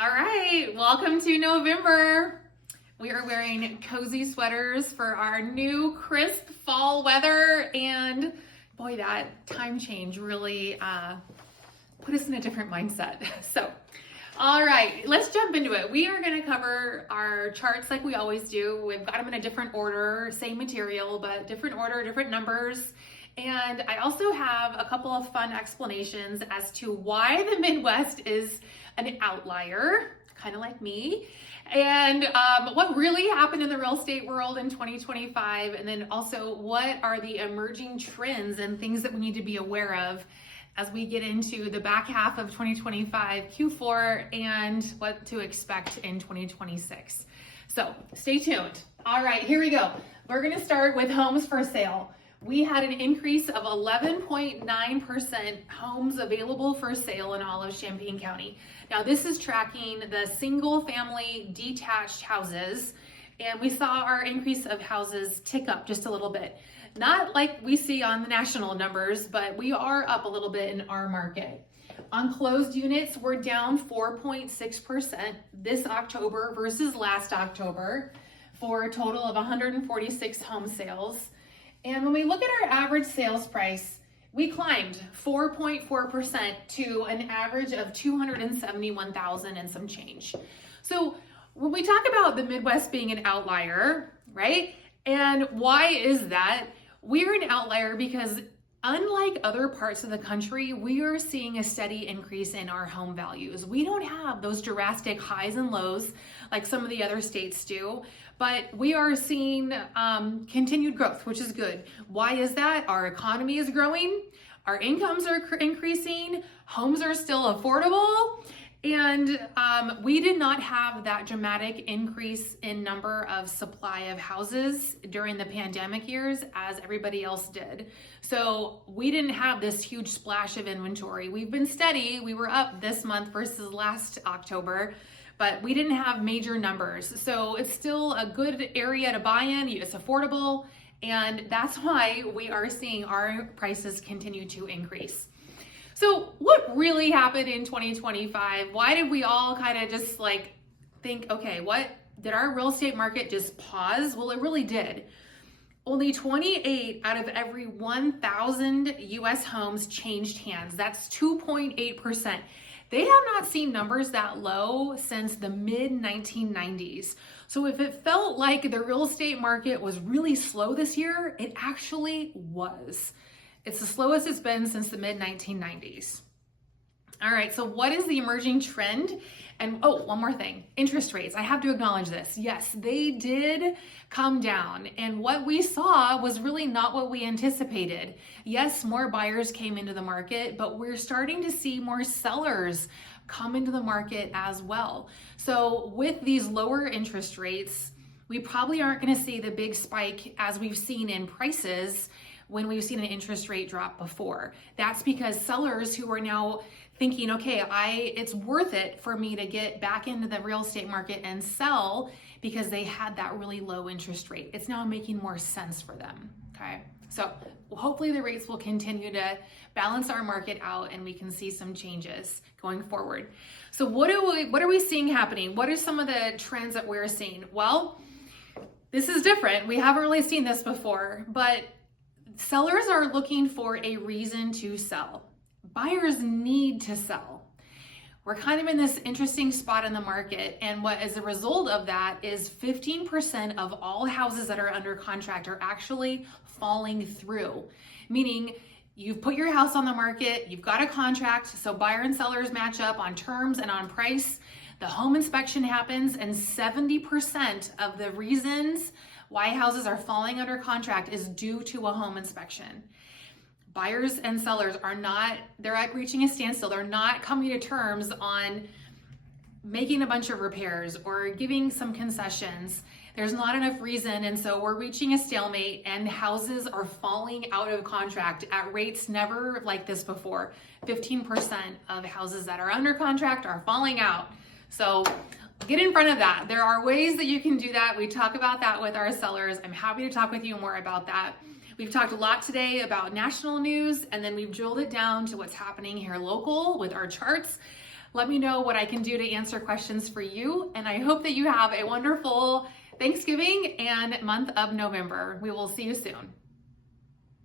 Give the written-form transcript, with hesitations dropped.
All right, welcome to November. We are wearing cozy sweaters for our new crisp fall weather, and boy, that time change really put us in a different mindset. So, all right, let's jump into it. We are going to cover our charts like we always do. We've got them in a different order, same material, but different order, different numbers. And I also have a couple of fun explanations as to why the Midwest is an outlier, kind of like me, and what really happened in the real estate world in 2025, and then also what are the emerging trends and things that we need to be aware of as we get into the back half of 2025 Q4 and what to expect in 2026. So stay tuned. All right, here we go. We're going to start with homes for sale. We had an increase of 11.9% homes available for sale in all of Champaign County. Now, this is tracking the single family detached houses, and we saw our increase of houses tick up just a little bit. Not like we see on the national numbers, but we are up a little bit in our market. On closed units, we're down 4.6% this October versus last October for a total of 146 home sales. And when we look at our average sales price, we climbed 4.4% to an average of $271,000 and some change. So when we talk about the Midwest being an outlier, right? And why is that? We're an outlier because unlike other parts of the country, we are seeing a steady increase in our home values. We don't have those drastic highs and lows like some of the other states do, but we are seeing continued growth, which is good. Why is that? Our economy is growing, our incomes are increasing, homes are still affordable, and we did not have that dramatic increase in number of supply of houses during the pandemic years as everybody else did. So we didn't have this huge splash of inventory. We've been steady. We were up this month versus last October, but we didn't have major numbers. So it's still a good area to buy in. It's affordable, and that's why we are seeing our prices continue to increase. So what really happened in 2025? Why did we all kind of just like think, okay, what did our real estate market just pause? Well, it really did. Only 28 out of every 1,000 US homes changed hands. That's 2.8%. They have not seen numbers that low since the mid 1990s. So if it felt like the real estate market was really slow this year, it actually was. It's the slowest it's been since the mid 1990s. All right, so what is the emerging trend? And oh, one more thing, interest rates. I have to acknowledge this. Yes, they did come down, and what we saw was really not what we anticipated. Yes, more buyers came into the market, but we're starting to see more sellers come into the market as well. So with these lower interest rates, we probably aren't going to see the big spike as we've seen in prices when we've seen an interest rate drop before. That's because sellers who are now thinking, okay, it's worth it for me to get back into the real estate market and sell because they had that really low interest rate. It's now making more sense for them, okay? So hopefully the rates will continue to balance our market out and we can see some changes going forward. So what are we seeing happening? What are some of the trends that we're seeing? Well, this is different. We haven't really seen this before, but sellers are looking for a reason to sell. Buyers need to sell. We're kind of in this interesting spot in the market, and what as a result of that is 15% of all houses that are under contract are actually falling through. Meaning you've put your house on the market, you've got a contract, so buyer and sellers match up on terms and on price. The home inspection happens, and 70% of the reasons why houses are falling under contract is due to a home inspection. Buyers and sellers they're at reaching a standstill. They're not coming to terms on making a bunch of repairs or giving some concessions. There's not enough reason, and so we're reaching a stalemate, and houses are falling out of contract at rates never like this before. 15% of houses that are under contract are falling out. So get in front of that. There are ways that you can do that. We talk about that with our sellers. I'm happy to talk with you more about that. We've talked a lot today about national news, and then we've drilled it down to what's happening here local with our charts. Let me know what I can do to answer questions for you. And I hope that you have a wonderful Thanksgiving and month of November. We will see you soon.